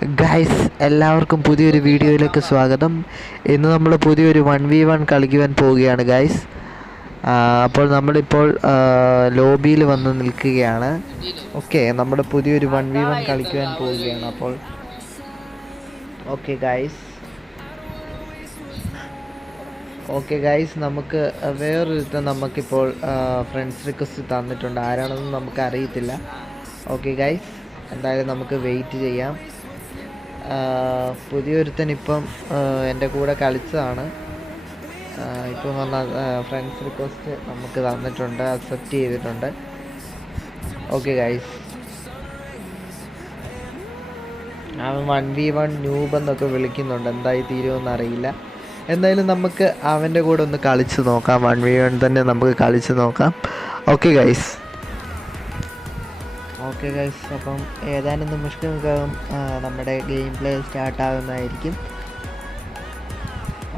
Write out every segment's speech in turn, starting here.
Guys എല്ലാവർക്കും പുതിയൊരു വീഡിയോയിലേക്ക് സ്വാഗതം. ഇന്ന് നമ്മൾ പുതിയൊരു 1v1 കളിക്കുവാൻ പോവുകയാണ് ഗൈസ്. അപ്പോൾ നമ്മളിപ്പോൾ ലോബിയിൽ വന്ന് നിൽക്കുകയാണ്. ഓക്കെ, നമ്മൾ പുതിയൊരു 1v1 കളിക്കുവാൻ പോവുകയാണ്. അപ്പോൾ ഓക്കെ ഗൈസ് നമുക്ക് വേറൊരുത്തം നമുക്കിപ്പോൾ ഫ്രണ്ട്സ് റിക്വസ്റ്റ് തന്നിട്ടുണ്ട്. ആരാണെന്ന് നമുക്ക് അറിയത്തില്ല. ഓക്കെ ഗൈസ്, എന്തായാലും നമുക്ക് വെയിറ്റ് ചെയ്യാം. പുതിയൊരുത്തൻ ഇപ്പം എൻ്റെ കൂടെ കളിച്ചതാണ്. ഇപ്പം വന്ന ഫ്രണ്ട്സ് റിക്വസ്റ്റ് നമുക്ക് തന്നിട്ടുണ്ട്, അക്സെപ്റ്റ് ചെയ്തിട്ടുണ്ട്. ഓക്കെ ഗൈസ്, അവൻ 1v1 ന്യൂബ് എന്നൊക്കെ വിളിക്കുന്നുണ്ട്. എന്തായി തീരുമെന്ന് അറിയില്ല. എന്തായാലും നമുക്ക് അവൻ്റെ കൂടെ ഒന്ന് കളിച്ച് നോക്കാം. 1v1 തന്നെ നമുക്ക് കളിച്ച് നോക്കാം. ഓക്കെ ഗൈസ്, അപ്പം ഏതാനും നിമിഷങ്ങൾക്കകം നമ്മുടെ ഗെയിം പ്ലേ സ്റ്റാർട്ടാകുന്നതായിരിക്കും.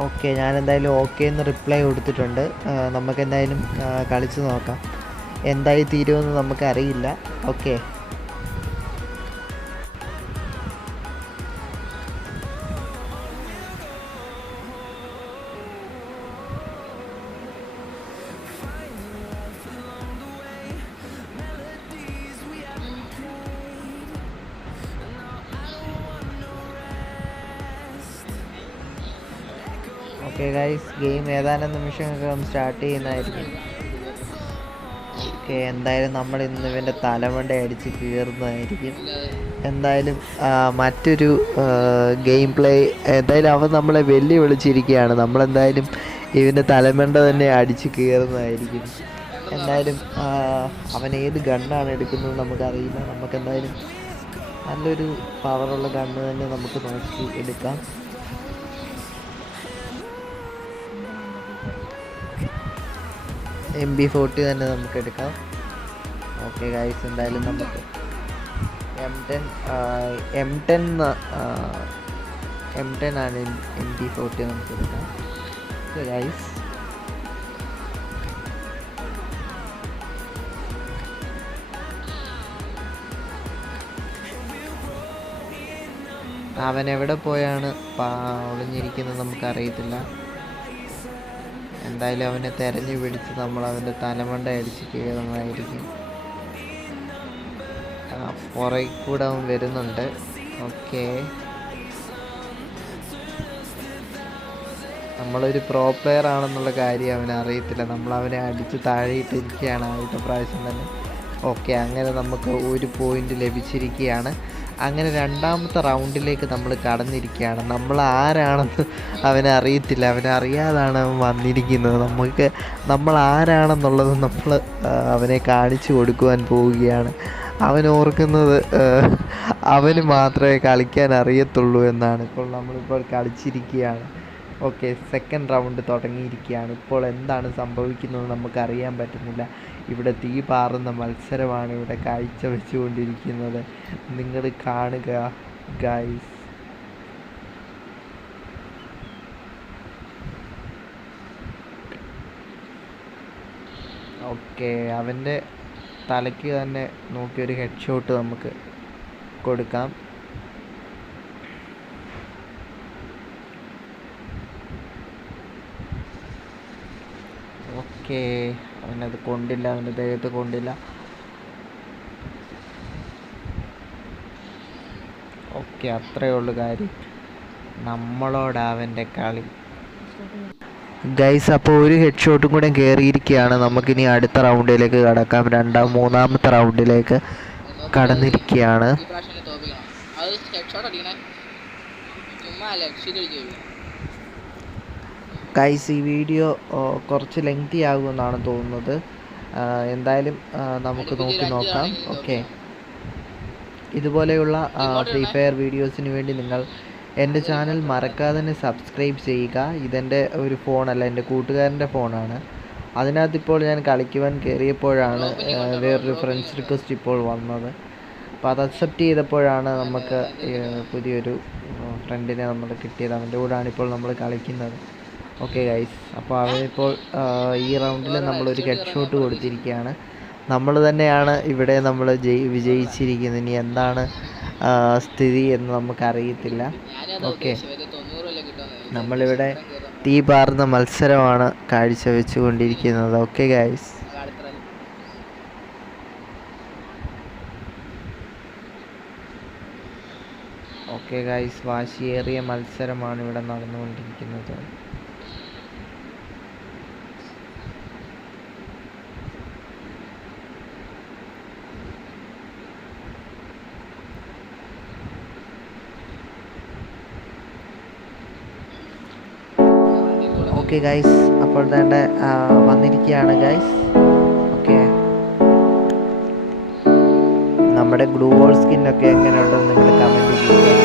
ഓക്കെ, ഞാനെന്തായാലും ഓക്കെ എന്ന് റിപ്ലൈ കൊടുത്തിട്ടുണ്ട്. നമുക്കെന്തായാലും കളിച്ച് നോക്കാം. എന്തായി തീരുമെന്ന് നമുക്കറിയില്ല. ഓക്കെ, ഗൈസ്, ഗെയിം ഏതാനും നിമിഷങ്ങൾക്കകം സ്റ്റാർട്ട് ചെയ്യുന്നതായിരിക്കും. ഓക്കെ, എന്തായാലും നമ്മൾ ഇന്ന് ഇവൻ്റെ തലമണ്ട അടിച്ച് കീറുന്നതായിരിക്കും. എന്തായാലും മറ്റൊരു ഗെയിം പ്ലേ, എന്തായാലും അവൻ നമ്മളെ വെല്ലുവിളിച്ചിരിക്കുകയാണ്. നമ്മളെന്തായാലും ഇവൻ്റെ തലമണ്ട തന്നെ അടിച്ച് കീറുന്നതായിരിക്കും. എന്തായാലും അവൻ ഏത് ഗണ്ണാണ് എടുക്കുന്നത് നമുക്കറിയില്ല. നമുക്കെന്തായാലും നല്ലൊരു പവറുള്ള ഗണ്ണ് തന്നെ നമുക്ക് നോക്കി എടുക്കാം. MP40 തന്നെ നമുക്ക് എടുക്കാം. ഓക്കെ ഗൈസ്, എന്തായാലും നമുക്ക് M10 ആണ് MP40 നമുക്ക് എടുക്കാം. ഓക്കെ ഗൈസ്, അവൻ എവിടെ പോയാണ് ഒളിഞ്ഞിരിക്കുന്നത് നമുക്കറിയത്തില്ല. എന്തായാലും അവനെ തെരഞ്ഞു പിടിച്ച് നമ്മൾ അവൻ്റെ തലമണ്ട അടിച്ച് കയറുന്നതായിരിക്കും. പുറകിൽ കൂടെ അവൻ വരുന്നുണ്ട്. ഓക്കെ, നമ്മളൊരു പ്രോ പ്ലെയർ ആണെന്നുള്ള കാര്യം അവനെ അറിയത്തില്ല. നമ്മളവനെ അടിച്ച് താഴെയിട്ടിരിക്കുകയാണ് ആദ്യത്തെ പ്രാവശ്യം തന്നെ. ഓക്കെ, അങ്ങനെ നമുക്ക് ഒരു പോയിൻ്റ് ലഭിച്ചിരിക്കുകയാണ്. അങ്ങനെ രണ്ടാമത്തെ റൗണ്ടിലേക്ക് നമ്മൾ കടന്നിരിക്കുകയാണ്. നമ്മൾ ആരാണെന്ന് അവനെ അറിയത്തില്ല. അവനെ അറിയാതാണ് അവൻ വന്നിരിക്കുന്നത്. നമ്മൾ ആരാണെന്നുള്ളത് നമ്മൾ അവനെ കാണിച്ചു കൊടുക്കുവാൻ പോവുകയാണ്. അവൻ ഓർക്കുന്നത് അവന് മാത്രമേ കളിക്കാൻ അറിയത്തുള്ളൂ എന്നാണ്. ഇപ്പോൾ നമ്മളിപ്പോൾ കളിച്ചിരിക്കുകയാണ്. ഓക്കെ, സെക്കൻഡ് റൗണ്ട് തുടങ്ങിയിരിക്കുകയാണ്. ഇപ്പോൾ എന്താണ് സംഭവിക്കുന്നത് നമുക്കറിയാൻ പറ്റുന്നില്ല. ഇവിടെ തീ പാറുന്ന മത്സരമാണ് ഇവിടെ കാഴ്ച വെച്ചുകൊണ്ടിരിക്കുന്നത്. നിങ്ങൾ കാണുക ഗൈസ്. ഓക്കെ, അവൻ്റെ തലയ്ക്ക് തന്നെ നോക്കിയൊരു ഹെഡ് ഷോട്ട് നമുക്ക് കൊടുക്കാം. ഓക്കെ, അവനത് കൊണ്ടില്ല, അവൻ്റെ ദേഹത്ത് കൊണ്ടില്ല. ഓക്കെ, അത്രയേ ഉള്ളൂ കാര്യം. നമ്മളോട് അവൻ്റെ കളി ഗൈസ്. അപ്പോൾ ഒരു ഹെഡ് ഷോട്ടും കൂടെ കയറിയിരിക്കുകയാണ്. നമുക്കിനി അടുത്ത റൗണ്ടിലേക്ക് കടക്കാം. മൂന്നാമത്തെ റൗണ്ടിലേക്ക് കടന്നിരിക്കുകയാണ്. ഗൈസ്, ഈ വീഡിയോ കുറച്ച് ലെങ്തി ആകുമെന്നാണ് തോന്നുന്നത്. എന്തായാലും നമുക്ക് നോക്കാം. ഓക്കെ, ഇതുപോലെയുള്ള ഫ്രീ ഫയർ വീഡിയോസിന് വേണ്ടി നിങ്ങൾ എൻ്റെ ചാനൽ മറക്കാതെ തന്നെ സബ്സ്ക്രൈബ് ചെയ്യുക. ഇതെൻ്റെ ഒരു ഫോണല്ല, എൻ്റെ കൂട്ടുകാരൻ്റെ ഫോണാണ്. അതിനകത്തിപ്പോൾ ഞാൻ കളിക്കുവാൻ കയറിയപ്പോഴാണ് വേറൊരു ഫ്രണ്ട്സ് റിക്വസ്റ്റ് ഇപ്പോൾ വന്നത്. അപ്പോൾ അത് അക്സെപ്റ്റ് ചെയ്തപ്പോഴാണ് നമുക്ക് പുതിയൊരു ഫ്രണ്ടിനെ നമ്മൾ കിട്ടിയത്. അവൻ്റെ കൂടെയാണ് ഇപ്പോൾ നമ്മൾ കളിക്കുന്നത്. ഓക്കെ ഗൈസ്, അപ്പോൾ അവനിപ്പോൾ ഈ റൗണ്ടിൽ നമ്മളൊരു ഹെഡ് ഷോട്ട് കൊടുത്തിരിക്കുകയാണ്. നമ്മൾ തന്നെയാണ് ഇവിടെ നമ്മൾ വിജയിച്ചിരിക്കുന്നത്. ഇനി എന്താണ് സ്ഥിതി എന്ന് നമുക്കറിയത്തില്ല. ഓക്കെ, നമ്മളിവിടെ തീ പാർന്ന മത്സരമാണ് കാഴ്ചവെച്ചു കൊണ്ടിരിക്കുന്നത്. ഓക്കെ ഗൈസ്, ഓക്കെ ഗൈസ്, വാശിയേറിയ മത്സരമാണ് ഇവിടെ നടന്നുകൊണ്ടിരിക്കുന്നത്. ഓക്കെ ഗൈസ്, അപ്പോൾ തന്നെ വന്നിരിക്കുകയാണ് ഗൈസ്. ഓക്കെ, നമ്മുടെ ഗ്ലൂ വോൾ സ്കിന്നൊക്കെ എങ്ങനെയുണ്ടെന്ന് നിങ്ങൾ കമൻറ്റ് ചെയ്യുക.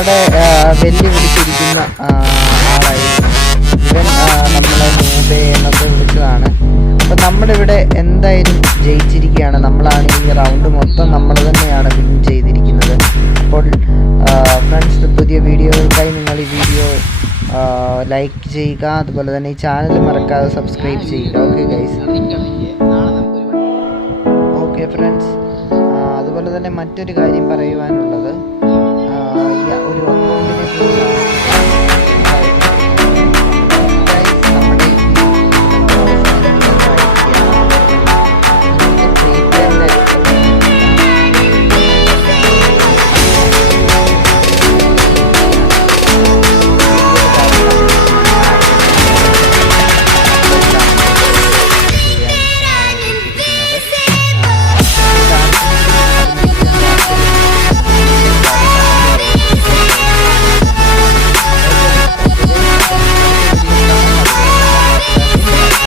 നമ്മുടെ വെല്ലുവിളിച്ചിരിക്കുന്ന ആളായിരുന്നു ഇവൻ. നമ്മളെ മൂബേ എന്നൊക്കെ വിളിച്ചതാണ്. അപ്പോൾ നമ്മളിവിടെ എന്തായാലും ജയിച്ചിരിക്കുകയാണ്. നമ്മളാണ് ഈ റൗണ്ട് മൊത്തം നമ്മൾ തന്നെയാണ് വിൻ ചെയ്തിരിക്കുന്നത്. അപ്പോൾ ഫ്രണ്ട്സ്, പുതിയ വീഡിയോകൾക്കായി നിങ്ങൾ ഈ വീഡിയോ ലൈക്ക് ചെയ്യുക, അതുപോലെ തന്നെ ഈ ചാനൽ മറക്കാതെ സബ്സ്ക്രൈബ് ചെയ്യുക. Okay guys, okay friends. അതുപോലെ തന്നെ മറ്റൊരു കാര്യം പറയുവാനുള്ളത്, ഒരു അക്കൗണ്ടിനെ കുറിച്ചാണ്.